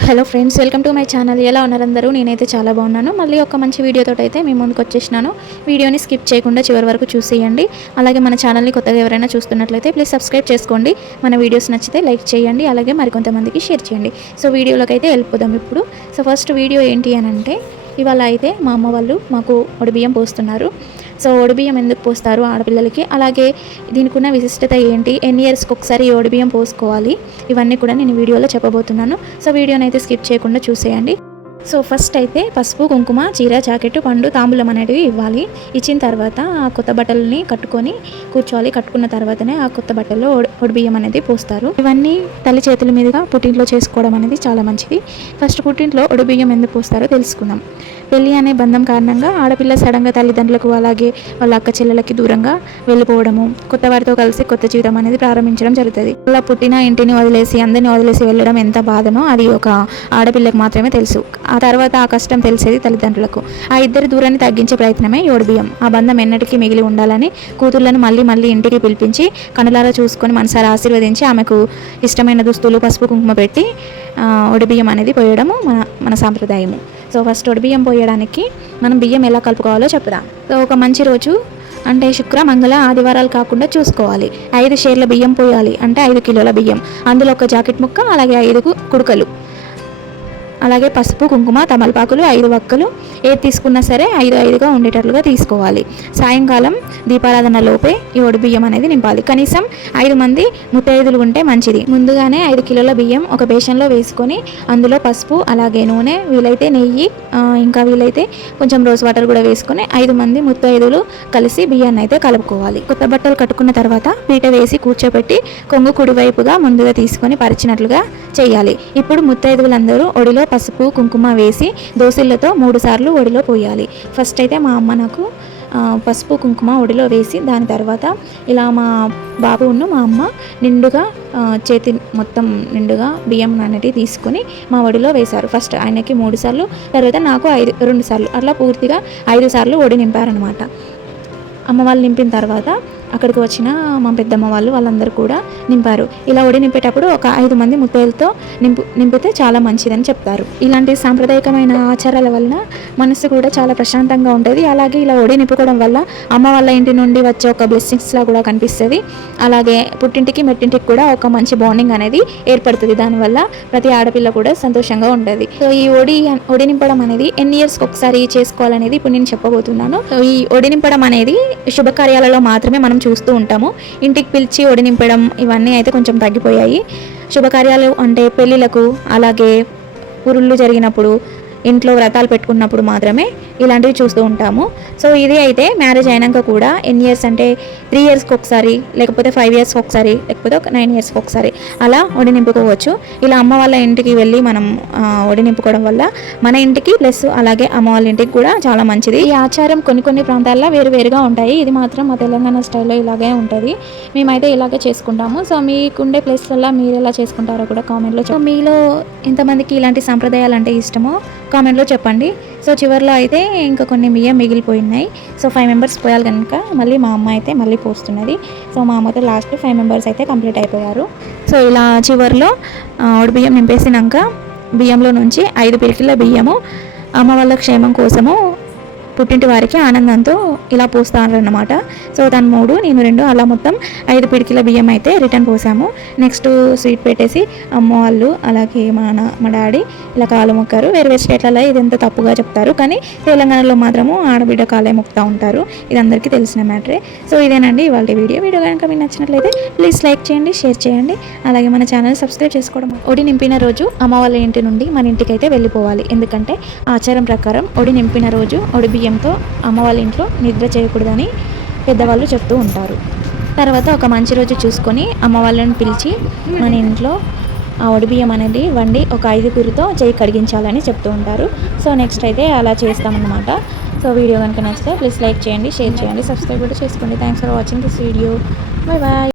Hello friends welcome to my channel. ఎలా ఉన్నారు అందరూ? నేనైతే చాలా బాగున్నాను. మళ్ళీ ఒక మంచి వీడియోతో అయితే మీ ముందుకు వచ్చేసినాను. వీడియోని స్కిప్ చేయకుండా చివరి వరకు చూసేయండి. అలాగే మన ఛానల్ని కొత్తగా ఎవరైనా చూస్తున్నట్లయితే ప్లీజ్ సబ్స్క్రైబ్ చేసుకోండి. మన వీడియోస్ నచ్చితే లైక్ చేయండి. అలాగే మరికొంతమందికి షేర్ చేయండి. సో వీడియోలోకి అయితే వెళ్ళిపోదాం ఇప్పుడు. సో ఫస్ట్ వీడియో ఏంటి అని అంటే ఇవాళ అయితే మా అమ్మ వాళ్ళు మాకు బియ్యం పోస్తున్నారు. సో ఓడిబియ్యం ఎందుకు పోస్తారు ఆడపిల్లలకి? అలాగే దీనికి ఉన్న విశిష్టత ఏంటి? ఎన్ని ఇయర్స్కి ఒకసారి ఓడిబియ్యం పోసుకోవాలి? ఇవన్నీ కూడా నేను వీడియోలో చెప్పబోతున్నాను. సో వీడియోని అయితే స్కిప్ చేయకుండా చూసేయండి. సో ఫస్ట్ అయితే పసుపు కుంకుమ చీర జాకెట్ పండు తాంబూలం అనేటివి ఇవ్వాలి. ఇచ్చిన తర్వాత ఆ కొత్త బట్టలని కట్టుకొని కూర్చోవాలి. కట్టుకున్న తర్వాతనే ఆ కొత్త బట్టల్లో ఒడి బియ్యం అనేది పోస్తారు. ఇవన్నీ తల్లి చేతుల మీదుగా పుట్టింట్లో చేసుకోవడం అనేది చాలా మంచిది. ఫస్ట్ పుట్టింట్లో ఒడి బియ్యం ఎందుకు పోస్తారో తెలుసుకుందాం. పెళ్ళి అనే బంధం కారణంగా ఆడపిల్ల సడన్గా తల్లిదండ్రులకు అలాగే వాళ్ళ అక్క చెల్లెలకి దూరంగా వెళ్ళిపోవడము కొత్త వారితో కలిసి కొత్త జీవితం అనేది ప్రారంభించడం జరుగుతుంది. అలా పుట్టిన ఇంటిని వదిలేసి అందరిని వదిలేసి వెళ్ళడం ఎంత బాధనో అది ఒక ఆడపిల్లకు మాత్రమే తెలుసు. ఆ తర్వాత ఆ కష్టం తెలిసేది తల్లిదండ్రులకు. ఆ ఇద్దరి దూరాన్ని తగ్గించే ప్రయత్నమే బియ్యం ఆ బంధం ఎన్నటికీ మిగిలి ఉండాలని కూతుర్లను మళ్ళీ మళ్ళీ ఇంటికి పిలిపించి కనులారా చూసుకొని మనసారా ఆశీర్వదించి ఆమెకు ఇష్టమైన దుస్తులు పసుపు కుంకుమ పెట్టి ఒడిబియ్యం అనేది పోయడము మన మన సాంప్రదాయము. సో ఫస్ట్ బియ్యం పోయడానికి మనం బియ్యం ఎలా కలుపుకోవాలో చెప్దాం. సో ఒక మంచి రోజు అంటే శుక్ర మంగళ ఆదివారాలు కాకుండా చూసుకోవాలి. ఐదు షేర్ల బియ్యం పోయాలి అంటే ఐదు కిలోల బియ్యం. అందులో ఒక జాకెట్ ముక్క అలాగే ఐదు కుడుకలు. అలాగే పసుపు కుంకుమ తమలపాకులు ఐదు వక్కలు. ఏది తీసుకున్నా సరే ఐదు ఐదుగా ఉండేటట్లుగా తీసుకోవాలి. సాయంకాలం దీపారాధన లోపే ఈ ఒడి బియ్యం అనేది నింపాలి. కనీసం ఐదు మంది ముత్తైదులు ఉంటే మంచిది. ముందుగానే ఐదు కిలోల బియ్యం ఒక బేషన్లో వేసుకొని అందులో పసుపు అలాగే నూనె వీలైతే నెయ్యి ఇంకా వీలైతే కొంచెం రోజ్ వాటర్ కూడా వేసుకొని ఐదు మంది ముత్తైదులు కలిసి బియ్యాన్ని అయితే కలుపుకోవాలి. కొత్త బట్టలు కట్టుకున్న తర్వాత పీట వేసి కూర్చోబెట్టి కొంగు కుడివైపుగా ముందుగా తీసుకొని పరిచినట్లుగా చేయాలి. ఇప్పుడు ముత్తైదువులందరూ ఒడిలో పసుపు కుంకుమ వేసి దోశలతో మూడు సార్లు ఒడిలో పోయాలి. ఫస్ట్ అయితే మా అమ్మ నాకు పసుపు కుంకుమ ఒడిలో వేసి దాని తర్వాత ఇలా మా బాబును మా అమ్మ నిండుగా చేతి మొత్తం నిండుగా బియ్యం అనేటివి తీసుకొని మా ఒడిలో వేశారు. ఫస్ట్ ఆయనకి మూడు సార్లు తర్వాత నాకు ఐదు రెండు సార్లు అట్లా పూర్తిగా ఐదు సార్లు ఒడి నింపారనమాట అమ్మ వాళ్ళు నింపిన తర్వాత అక్కడికి వచ్చిన మా పెద్దమ్మ వాళ్ళు వాళ్ళందరూ కూడా నింపారు. ఇలా ఒడి నింపేటప్పుడు ఒక ఐదు మంది ముత్తైలతో నింపు నింపితే చాలా మంచిదని చెప్తారు. ఇలాంటి సాంప్రదాయకమైన ఆచారాల వలన మనసు కూడా చాలా ప్రశాంతంగా ఉంటుంది అలాగే ఇలా ఒడి నింపుకోవడం వల్ల అమ్మ వాళ్ళ ఇంటి నుండి వచ్చే ఒక బ్లెస్సింగ్స్లా కూడా కనిపిస్తుంది. అలాగే పుట్టింటికి మెట్టింటికి కూడా ఒక మంచి బాండింగ్ అనేది ఏర్పడుతుంది. దానివల్ల ప్రతి ఆడపిల్ల కూడా సంతోషంగా ఉంటుంది సో ఈ ఒడి ఒడి నింపడం అనేది ఎన్ని ఇయర్స్కి ఒకసారి చేసుకోవాలనేది ఇప్పుడు నేను చెప్పబోతున్నాను. ఈ ఒడి నింపడం అనేది శుభకార్యాలలో మాత్రమే మనం చూస్తూ ఉంటాము. ఇంటికి పిలిచి ఒడి నింపడం ఇవన్నీ అయితే కొంచెం తగ్గిపోయాయి. శుభకార్యాలు అంటే పెళ్ళిళ్ళకు అలాగే పురుళ్ళు జరిగినప్పుడు ఇంట్లో వ్రతాలు పెట్టుకున్నప్పుడు మాత్రమే ఇలాంటివి చూస్తూ ఉంటాము. సో ఇది అయితే మ్యారేజ్ అయినాక కూడా ఎన్ని ఇయర్స్ అంటే త్రీ ఇయర్స్కి ఒకసారి లేకపోతే ఫైవ్ ఇయర్స్కి ఒకసారి లేకపోతే ఒక నైన్ ఇయర్స్కి ఒకసారి అలా ఒడి నింపుకోవచ్చు. ఇలా అమ్మ వాళ్ళ ఇంటికి వెళ్ళి మనం ఒడి నింపుకోవడం వల్ల మన ఇంటికి ప్లస్ అలాగే అమ్మ వాళ్ళ ఇంటికి కూడా చాలా మంచిది. ఈ ఆచారం కొన్ని కొన్ని ప్రాంతాల్లో వేరు వేరుగా ఉంటాయి. ఇది మాత్రం మా తెలంగాణ స్టైల్లో ఇలాగే ఉంటుంది. మేమైతే ఇలాగే చేసుకుంటాము. సో మీకుండే ప్లేస్ వల్ల మీరు ఎలా చేసుకుంటారో కూడా కామెంట్లో మీలో ఎంతమందికి ఇలాంటి సంప్రదాయాలు అంటే ఇష్టమో కామెంట్లో చెప్పండి. సో చివరిలో అయితే ఇంకా కొన్ని బియ్యం మిగిలిపోయినాయి సో ఫైవ్ మెంబర్స్ పోయాలి కనుక మళ్ళీ మా అమ్మ అయితే మళ్ళీ పోస్తున్నది. సో మా అమ్మతో లాస్ట్ ఫైవ్ మెంబర్స్ అయితే కంప్లీట్ అయిపోయారు. సో ఇలా చివరిలో ఒడి బియ్యం నింపేసినాక బియ్యంలో నుంచి ఐదు పిరికిల బియ్యము అమ్మ వాళ్ళ క్షేమం కోసము పుట్టింటి వారికి ఆనందంతో ఇలా పోస్తారన్నమాట. సో దాని మూడు నేను రెండు అలా మొత్తం ఐదు పిడికిల బియ్యం అయితే రిటర్న్ పోసాము. నెక్స్ట్ స్వీట్ పెట్టేసి అమ్మ వాళ్ళు అలాగే మా మా డాడీ ఇలా కాలు మొక్కారు. వేరే వేరే స్టేట్లలో ఇదంతా తప్పుగా చెప్తారు. కానీ తెలంగాణలో మాత్రము ఆడబిడ్డ కాలే మొక్కుతూ ఉంటారు. ఇది అందరికీ తెలిసిన మ్యాటరే. సో ఇదేనండి ఇవాళ వీడియో. వీడియో కనుక మీకు నచ్చినట్లయితే ప్లీజ్ లైక్ చేయండి షేర్ చేయండి. అలాగే మన ఛానల్ సబ్స్క్రైబ్ చేసుకోవడం ఒడి నింపిన రోజు అమ్మ వాళ్ళ ఇంటి నుండి మన ఇంటికి అయితే వెళ్ళిపోవాలి. ఎందుకంటే ఆచారం ప్రకారం ఒడి నింపిన రోజు ఒడి బియ్యం బియ్యంతో అమ్మ వాళ్ళ ఇంట్లో నిద్ర చేయకూడదని పెద్దవాళ్ళు చెప్తూ ఉంటారు. తర్వాత ఒక మంచి రోజు చూసుకొని అమ్మ వాళ్ళని పిలిచి మన ఇంట్లో ఆ బియ్యం అనేది వండి ఒక ఐదుగురితో చేయి కడిగించాలని చెప్తూ ఉంటారు. సో నెక్స్ట్ అయితే అలా చేస్తామన్నమాట. సో వీడియో కనుక నచ్చితే ప్లీజ్ లైక్ చేయండి షేర్ చేయండి సబ్స్క్రైబ్ కూడా చేసుకోండి. Thanks for watching this video bye bye